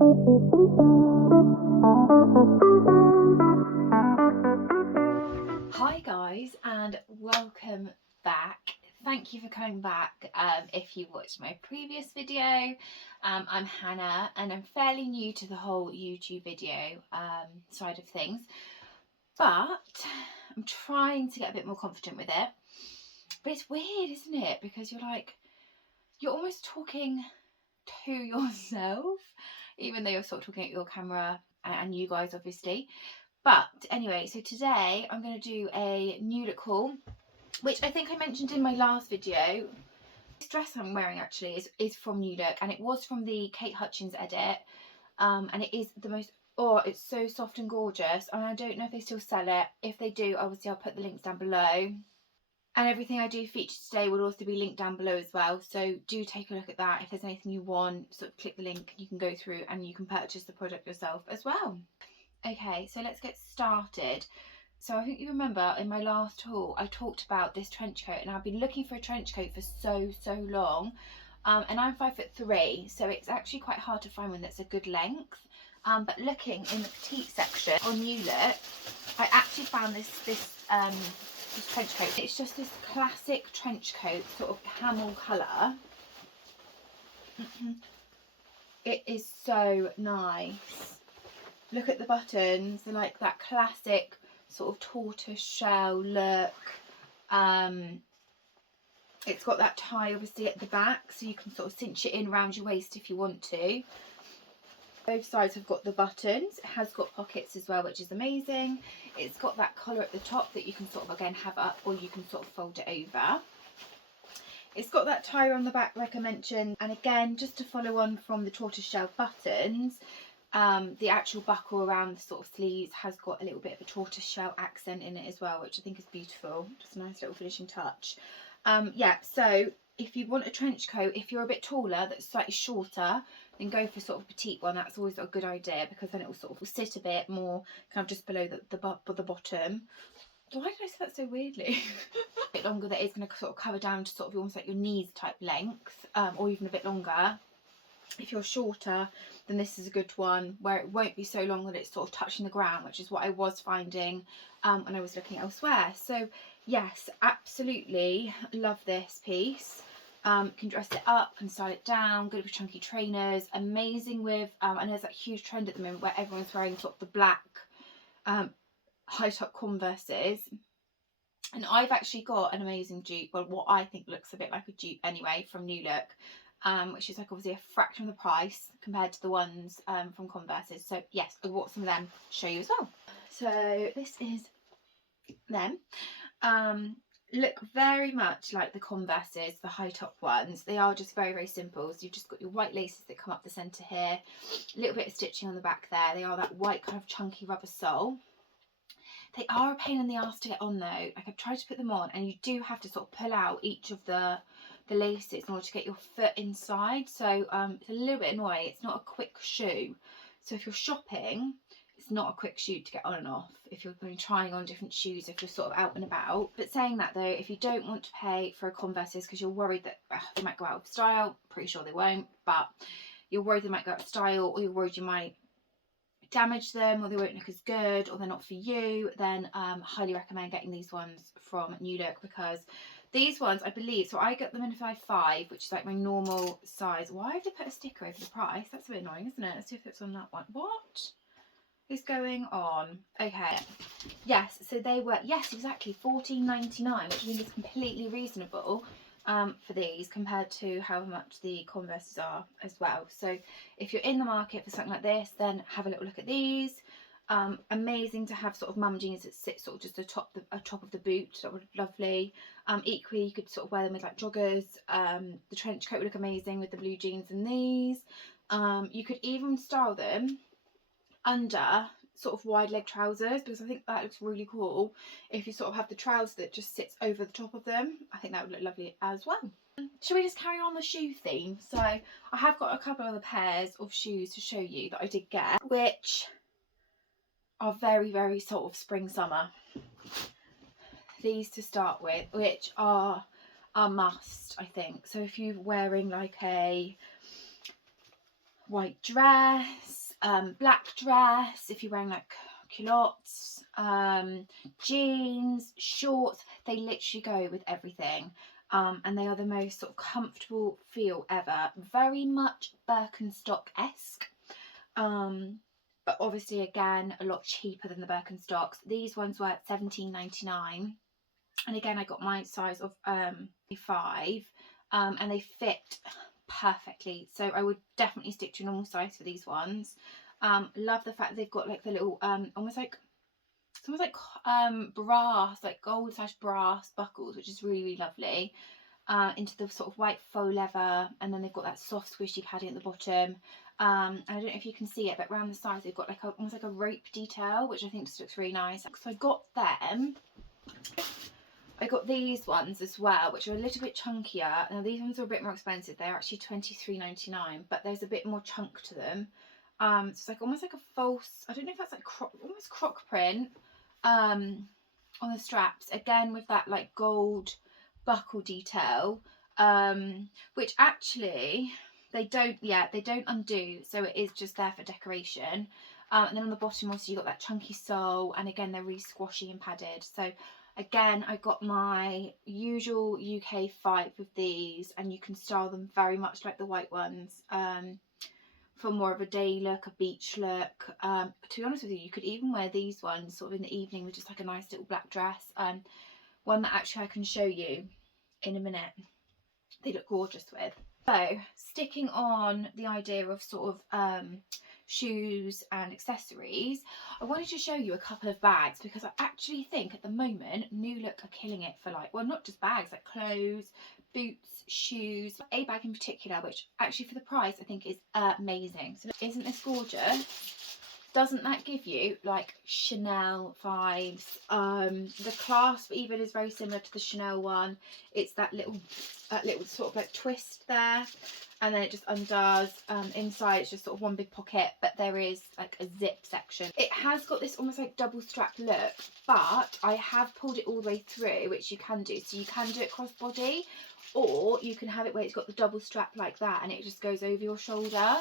Hi guys, and welcome back. Thank you for coming back. If you watched my previous video, I'm Hannah and I'm fairly new to the whole YouTube video side of things, but I'm trying to get a bit more confident with it. But it's weird, isn't it? Because you're almost talking to yourself, even though you're sort of talking at your camera and you guys obviously. But anyway, so today I'm going to do a new look haul, which I think I mentioned in my last video. This dress I'm wearing actually is from New Look, and it was from the Kate Hutchins edit, and it is the most, oh, it's so soft and gorgeous, and I don't know if they still sell it. If they do, obviously I'll put the links down below, and everything I do feature today will also be linked down below as well, so do take a look at that. If there's anything you want, sort of click the link, you can go through and you can purchase the product yourself as well. Okay, so let's get started. So I think you remember in my last haul I talked about this trench coat, and I've been looking for a trench coat for so long, and I'm 5'3", so it's actually quite hard to find one that's a good length, but looking in the petite section on New Look, I actually found this trench coat. It's just this classic trench coat, sort of camel colour. It is so nice. Look at the buttons, they're like that classic sort of tortoise shell look. It's got that tie obviously at the back, so you can sort of cinch it in around your waist if you want to. Both sides have got the buttons. It has got pockets as well, which is amazing. It's got that collar at the top that you can sort of again have up, or you can sort of fold it over. It's got that tie on the back like I mentioned, and again, just to follow on from the tortoiseshell buttons, the actual buckle around the sort of sleeves has got a little bit of a tortoiseshell accent in it as well, which I think is beautiful. Just a nice little finishing touch. Yeah, so if you want a trench coat, if you're a bit taller, that's slightly shorter, then go for sort of a petite one. That's always a good idea, because then it will sort of sit a bit more kind of just below the bottom. Why did I say that so weirdly? A bit longer, that is going to sort of cover down to sort of almost like your knees type length, or even a bit longer. If you're shorter, then this is a good one where it won't be so long that it's sort of touching the ground, which is what I was finding when I was looking elsewhere. So yes, absolutely love this piece. Can dress it up, can style it down, good with chunky trainers. Amazing with, I know there's that huge trend at the moment where everyone's wearing sort of the black high top Converses. And I've actually got an amazing dupe, well, what I think looks a bit like a dupe anyway, from New Look, which is like obviously a fraction of the price compared to the ones from Converses. So yes, I bought some of them to show you as well. So this is them. Look very much like the Converses, the high top ones. They are just very simple. So you've just got your white laces that come up the centre here, a little bit of stitching on the back there. They are that white kind of chunky rubber sole. They are a pain in the ass to get on though. Like, I've tried to put them on, and you do have to sort of pull out each of the laces in order to get your foot inside. So it's a little bit annoying. It's not a quick shoe. So if you're shopping, it's not a quick shoe to get on and off if you're going to be trying on different shoes, if you're sort of out and about. But saying that though, if you don't want to pay for a Converses because you're worried that they might go out of style, pretty sure they won't, but you're worried they might go out of style, or you're worried you might damage them, or they won't look as good, or they're not for you, then highly recommend getting these ones from New Look, because these ones, I believe, so I get them in a size 5, which is like my normal size. Why have they put a sticker over the price? That's a bit annoying, isn't it? Let's see if it's on that one. What is going on? Okay, yes, so they were, yes, exactly, $14.99, which I think is completely reasonable for these compared to how much the Converses are as well. So if you're in the market for something like this, then have a little look at these. Amazing to have sort of mum jeans that sit sort of just atop of the boot. That would be lovely. Equally, you could sort of wear them with like joggers. The trench coat would look amazing with the blue jeans and these. You could even style them under sort of wide leg trousers, because I think that looks really cool if you sort of have the trouser that just sits over the top of them. I think that would look lovely as well. Shall we just carry on the shoe theme? So I have got a couple of other pairs of shoes to show you that I did get, which are very sort of spring summer. These to start with, which are a must, I think. So if you're wearing like a white dress, black dress, if you're wearing like culottes, jeans, shorts, they literally go with everything. And they are the most sort of comfortable feel ever. Very much Birkenstock-esque. But obviously, again, a lot cheaper than the Birkenstocks. These ones were at £17.99. And again, I got my size of 5. And they fit perfectly. So I would definitely stick to a normal size for these ones. Love the fact they've got like the little, almost like brass, like gold / brass buckles, which is really, really lovely, into the sort of white faux leather, and then they've got that soft squishy padding at the bottom. And I don't know if you can see it, but around the sides they've got like almost like a rope detail, which I think just looks really nice. So I got them. I got these ones as well, which are a little bit chunkier. Now these ones are a bit more expensive. They're actually £23.99, but there's a bit more chunk to them. So it's like almost like a false, I don't know if that's like almost croc print on the straps, again with that like gold buckle detail, which actually they don't undo, so it is just there for decoration. And then on the bottom also you got that chunky sole, and again they're really squashy and padded. So again, I got my usual UK 5 with these, and you can style them very much like the white ones, for more of a day look, a beach look. To be honest with you, you could even wear these ones sort of in the evening with just like a nice little black dress. One that actually I can show you in a minute. They look gorgeous with. So sticking on the idea of sort of shoes and accessories, I wanted to show you a couple of bags, because I actually think at the moment New Look are killing it for like, well, not just bags, like clothes, boots, shoes. A bag in particular, which actually for the price I think is amazing. So isn't this gorgeous? Doesn't that give you like Chanel vibes? The clasp even is very similar to the Chanel one. It's that little sort of like twist there, and then it just undoes. Inside it's just sort of one big pocket, but there is like a zip section. It has got this almost like double strap look, but I have pulled it all the way through, which you can do. So you can do it crossbody, or you can have it where it's got the double strap like that and it just goes over your shoulder.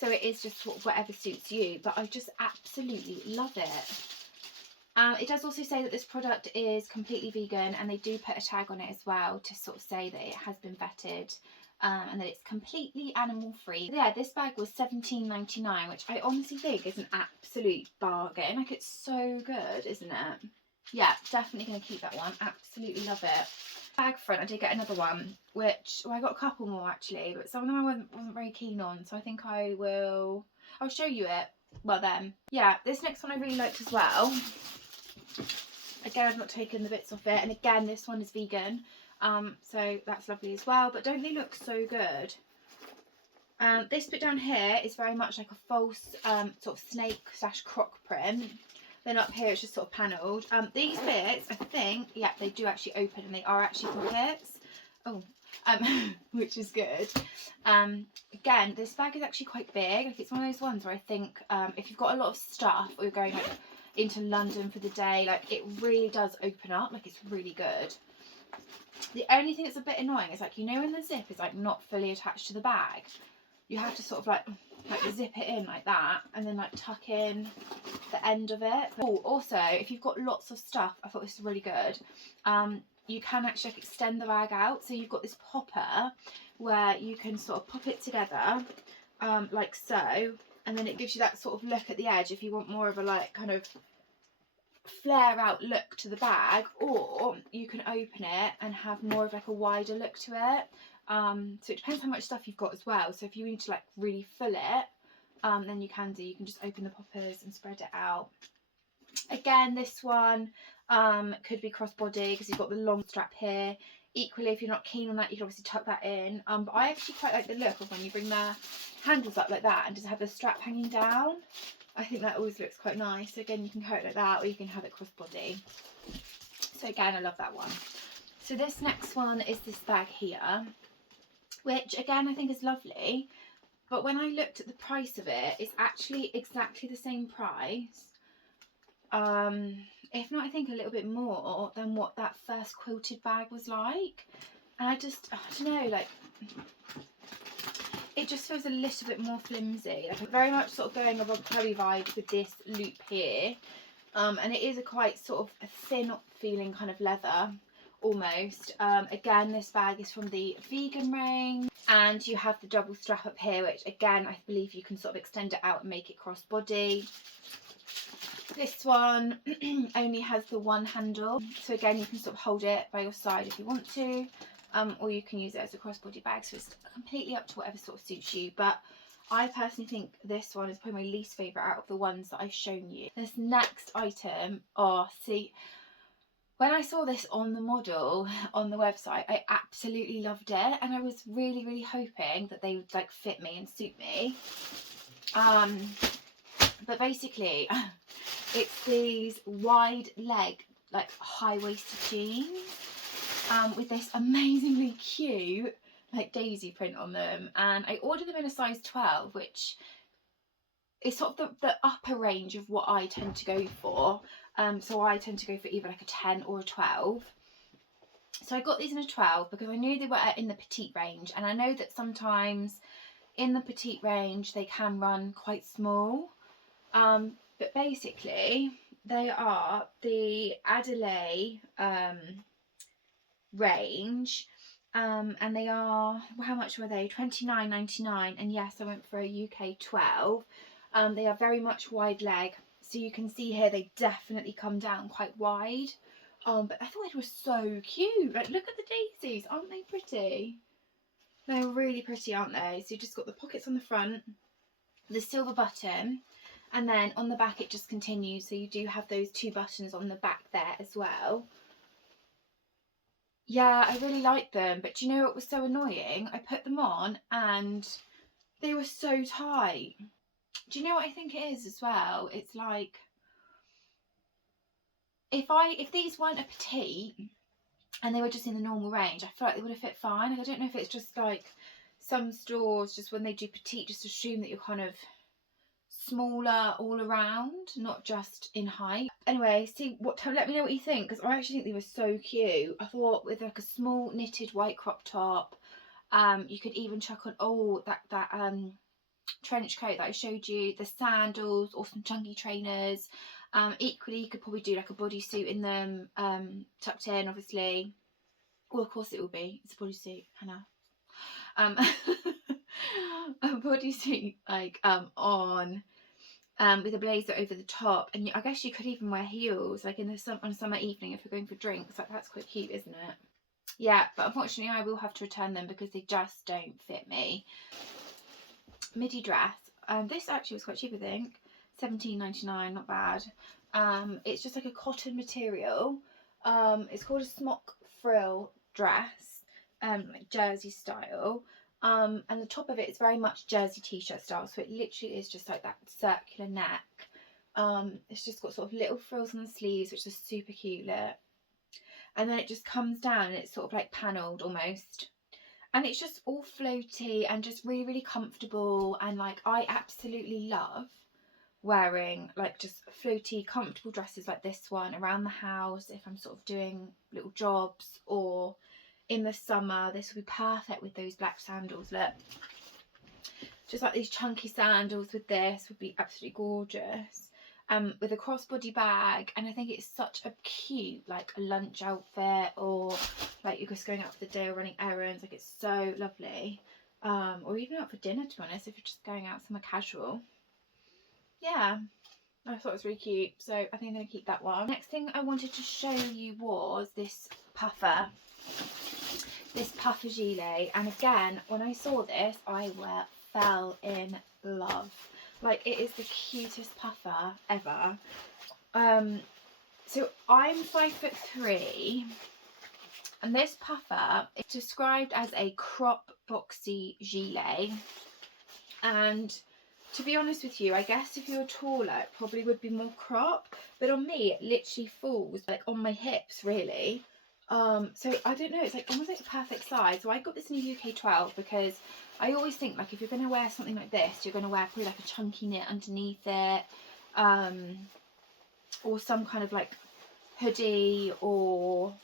So it is just sort of whatever suits you, but I just absolutely love it. It does also say that this product is completely vegan, and they do put a tag on it as well to sort of say that it has been vetted, and that it's completely animal free. Yeah, this bag was £17.99, which I honestly think is an absolute bargain. Like, it's so good, isn't it? Yeah, definitely going to keep that one. Absolutely love it. Bag front, I did get another one, which, well, I got a couple more actually, but some of them I wasn't very keen on, so I think I'll show you it. Well then, yeah, this next one I really liked as well. Again, I've not taken the bits off it, and again this one is vegan, so that's lovely as well. But don't they look so good? This bit down here is very much like a false sort of snake / croc print. Then up here it's just sort of panelled. These bits, I think, yeah, they do actually open, and they are actually pockets. Oh, which is good. Again, this bag is actually quite big. Like, it's one of those ones where I think if you've got a lot of stuff, or you're going like into London for the day, like, it really does open up. Like, it's really good. The only thing that's a bit annoying is, like, you know, when the zip is like not fully attached to the bag, you have to sort of like zip it in like that, and then like tuck in the end of it. Oh, also, if you've got lots of stuff, I thought this was really good. You can actually like extend the bag out, so you've got this popper where you can sort of pop it together, like so, and then it gives you that sort of look at the edge if you want more of a like kind of flare out look to the bag, or you can open it and have more of like a wider look to it. So it depends how much stuff you've got as well. So if you need to like really fill it, then you can just open the poppers and spread it out. Again, this one could be crossbody because you've got the long strap here. Equally, if you're not keen on that, you can obviously tuck that in. But I actually quite like the look of when you bring the handles up like that and just have the strap hanging down. I think that always looks quite nice. So again, you can have it like that, or you can have it crossbody. So again, I love that one. So this next one is this bag here, which again I think is lovely, but when I looked at the price of it, it's actually exactly the same price, if not I think a little bit more than what that first quilted bag was like. And I don't know, like, it just feels a little bit more flimsy. Like I'm very much sort of going above Chloe vibes with this loop here. And it is a quite sort of a thin feeling kind of leather almost. Again, this bag is from the vegan range, and you have the double strap up here, which again I believe you can sort of extend it out and make it crossbody. This one only has the one handle, so again you can sort of hold it by your side if you want to, or you can use it as a crossbody bag, so it's completely up to whatever sort of suits you. But I personally think this one is probably my least favourite out of the ones that I've shown you. This next item, oh, see, when I saw this on the model on the website, I absolutely loved it, and I was really, really hoping that they would like fit me and suit me. But basically, it's these wide leg, like high-waisted jeans, with this amazingly cute like daisy print on them, and I ordered them in a size 12, which is sort of the upper range of what I tend to go for. So I tend to go for either like a 10 or a 12. So I got these in a 12 because I knew they were in the petite range, and I know that sometimes in the petite range they can run quite small. But basically they are the Adelaide range. And they are, how much were they? £29.99, and yes, I went for a UK 12. They are very much wide leg, so you can see here they definitely come down quite wide. But I thought they were so cute. Like, look at the daisies, aren't they pretty? They're really pretty, aren't they? So you just got the pockets on the front, the silver button, and then on the back it just continues, so you do have those two buttons on the back there as well. Yeah, I really like them, but do you know what was so annoying? I put them on and they were so tight. Do you know what I think it is as well? It's like, if these weren't a petite and they were just in the normal range, I feel like they would have fit fine. Like, I don't know if it's just like some stores, just when they do petite, just assume that you're kind of smaller all around, not just in height. Anyway, see let me know what you think, because I actually think they were so cute. I thought with like a small knitted white crop top, you could even chuck on that trench coat that I showed you, the sandals, or some chunky trainers. Equally you could probably do like a bodysuit in them, tucked in obviously. Well, of course it will be, it's a bodysuit, Hannah. A bodysuit like on with a blazer over the top, and I guess you could even wear heels like on a summer evening if you're going for drinks. Like, that's quite cute, isn't it? Yeah, but unfortunately I will have to return them because they just don't fit me. Midi dress, this actually was quite cheap, I think, £17.99, not bad. It's just like a cotton material. It's called a Smock frill dress, like jersey style. And the top of it is very much jersey t-shirt style, so it literally is just like that circular neck. It's just got sort of little frills on the sleeves, which is super cute, look. And then it just comes down and it's sort of like panelled almost. And it's just all floaty and just really, really comfortable. And like, I absolutely love wearing like just floaty, comfortable dresses like this one around the house if I'm sort of doing little jobs, or in the summer this would be perfect with those black sandals. Look, just like these chunky sandals with this would be absolutely gorgeous, with a crossbody bag. And I think it's such a cute like a lunch outfit, or like you're just going out for the day or running errands. Like, it's so lovely, or even out for dinner, to be honest, if you're just going out somewhere casual. Yeah, I thought it was really cute, so I think I'm going to keep that one. Next thing I wanted to show you was this puffer gilet. And again, when I saw this, I fell in love. Like, it is the cutest puffer ever. So I'm 5'3", and this puffer is described as a crop boxy gilet. And to be honest with you, I guess if you're taller, it probably would be more crop, but on me it literally falls like on my hips, really. So I don't know, it's like almost like the perfect size. So I got this in a UK 12 because I always think, like, if you're going to wear something like this, you're going to wear probably like a chunky knit underneath it, or some kind of like hoodie or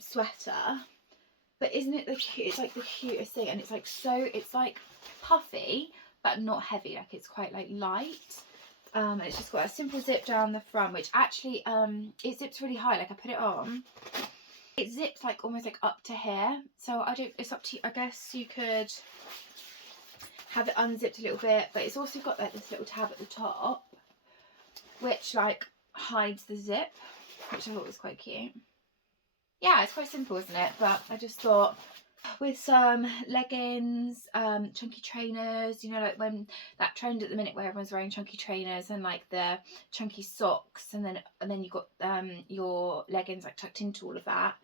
sweater. But isn't it the cute? It's like the cutest thing, and it's like so. It's like puffy, but not heavy. Like it's quite like light. And it's just got a simple zip down the front, which actually it zips really high. Like I put it on, it zips like almost like up to here. So I don't. It's up to you. I guess you could have it unzipped a little bit, but it's also got like this little tab at the top, which like hides the zip, which I thought was quite cute. Yeah, it's quite simple, isn't it? But I just thought with some leggings, chunky trainers, you know, like when that trend at the minute where everyone's wearing chunky trainers and like the chunky socks, and then you've got your leggings like tucked into all of that.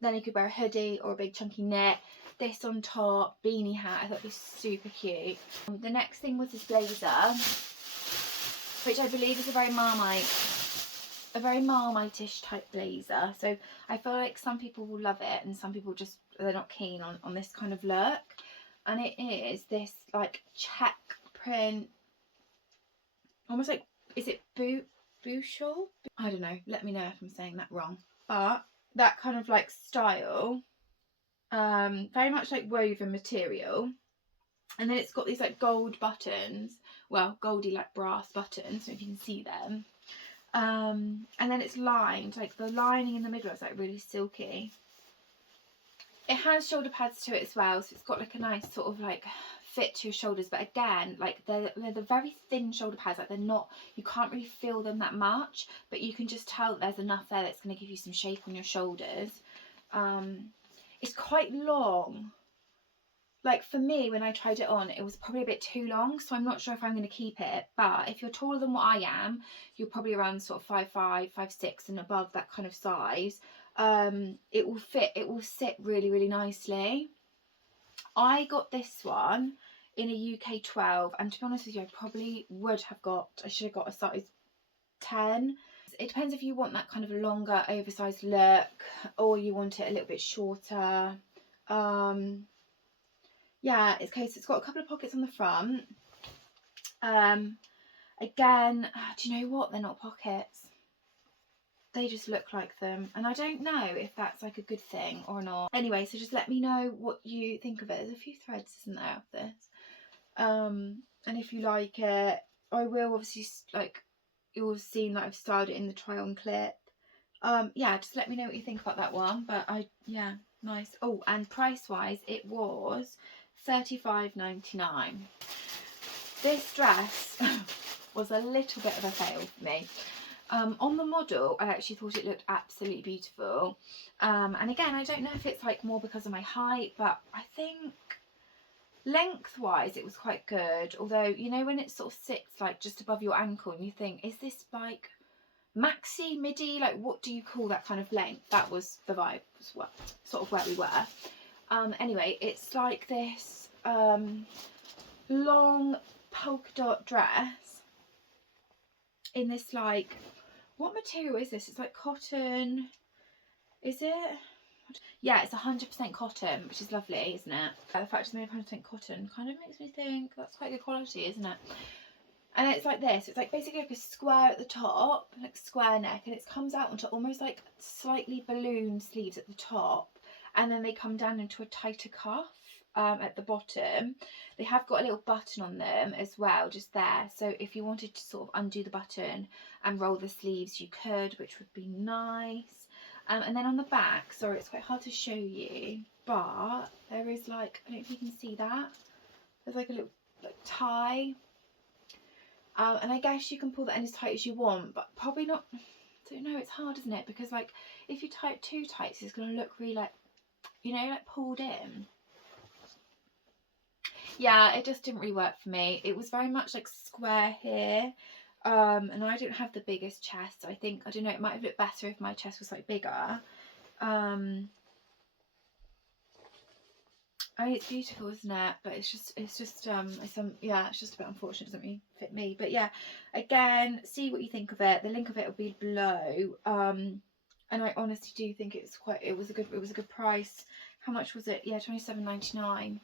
Then you could wear a hoodie or a big chunky knit, this on top, beanie hat. I thought it'd be super cute. The next thing was this blazer, which I believe is a very Marmite-ish type blazer. So I feel like some people will love it and some people just, they're not keen on this kind of look. And it is this like check print, almost like, is it Bouchal? I don't know, let me know if I'm saying that wrong. But that kind of like style, very much like woven material. And then it's got these like gold buttons, well, goldy like brass buttons, so if you can see them. And then it's lined, like the lining in the middle is like really silky. It has shoulder pads to it as well, so it's got like a nice sort of like fit to your shoulders, but again, like they're the very thin shoulder pads, like they're not, you can't really feel them that much, but you can just tell that there's enough there that's going to give you some shape on your shoulders. It's quite long. Like for me, when I tried it on, it was probably a bit too long, so I'm not sure if I'm going to keep it. But if you're taller than what I am, you're probably around sort of 5'5", 5'6", and above that kind of size. It will fit. It will sit really, really nicely. I got this one in a UK 12, and to be honest with you, I probably would have got. I should have got a size 10. It depends if you want that kind of longer, oversized look, or you want it a little bit shorter. Yeah, it's okay. So it's got a couple of pockets on the front. Again, do you know what? They're not pockets. They just look like them. And I don't know if that's like a good thing or not. Anyway, so just let me know what you think of it. There's a few threads, isn't there, of this? And if you like it, I will obviously, like, you'll have seen that I've styled it in the try on clip. Yeah, just let me know what you think about that one. But yeah, nice. Oh, and price wise, it was $35.99. This dress was a little bit of a fail for me. On the model, I actually thought it looked absolutely beautiful. And again, I don't know if it's like more because of my height, but I think lengthwise it was quite good. Although, you know, when it sort of sits like just above your ankle and you think, is this like maxi, midi, like what do you call that kind of length? That was the vibe, well, sort of where we were. Anyway, it's like this long polka dot dress in this like, what material is this? It's like cotton, is it? Yeah, it's 100% cotton, which is lovely, isn't it? The fact it's made of 100% cotton kind of makes me think that's quite good quality, isn't it? And it's like this, it's like basically like a square at the top, like square neck, and it comes out onto almost like slightly balloon sleeves at the top, and then they come down into a tighter cuff at the bottom. They have got a little button on them as well, just there, so if you wanted to sort of undo the button and roll the sleeves, you could, which would be nice. And then on the back, sorry, it's quite hard to show you, but there is like, I don't know if you can see that, there's like a little like tie. And I guess you can pull that in as tight as you want, but probably not. I don't know, it's hard, isn't it? Because like if you tie it too tight, it's going to look really like, you know, like pulled in. Yeah, it just didn't really work for me. It was very much like square here, and I don't have the biggest chest, so I think, I don't know, it might have looked better if my chest was like bigger. I mean, it's beautiful, isn't it? But it's just yeah, it's just a bit unfortunate. It doesn't really fit me. But yeah, again, see what you think of it. The link of it will be below. And I honestly do think it was a good price. How much was it? Yeah, $27.99.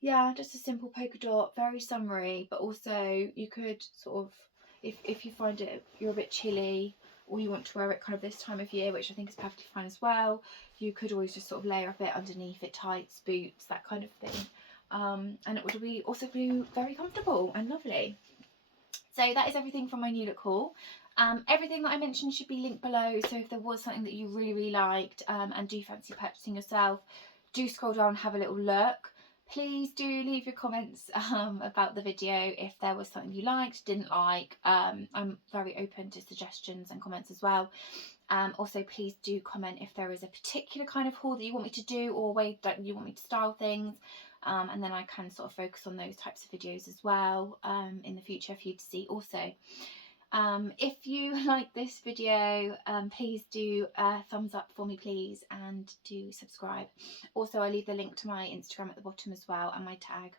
Yeah, just a simple polka dot, very summery, but also you could sort of, if you find it, you're a bit chilly, or you want to wear it kind of this time of year, which I think is perfectly fine as well. You could always just sort of layer up it underneath it, tights, boots, that kind of thing. And it would be also be very comfortable and lovely. So that is everything from my new look haul. Everything that I mentioned should be linked below, so if there was something that you really liked and do fancy purchasing yourself, do scroll down and have a little look. Please do leave your comments about the video if there was something you liked, didn't like. I'm very open to suggestions and comments as well. Also, please do comment if there is a particular kind of haul that you want me to do, or way that you want me to style things, and then I can sort of focus on those types of videos as well in the future for you to see also. If you like this video, please do a thumbs up for me, please, and do subscribe. Also, I leave the link to my Instagram at the bottom as well, and my tag.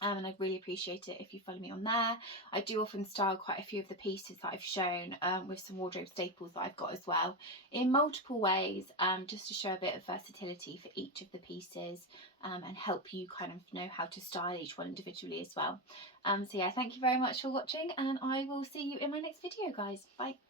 And I'd really appreciate it if you follow me on there. I do often style quite a few of the pieces that I've shown with some wardrobe staples that I've got as well, in multiple ways, just to show a bit of versatility for each of the pieces and help you kind of know how to style each one individually as well. So yeah, thank you very much for watching, and I will see you in my next video, guys. Bye.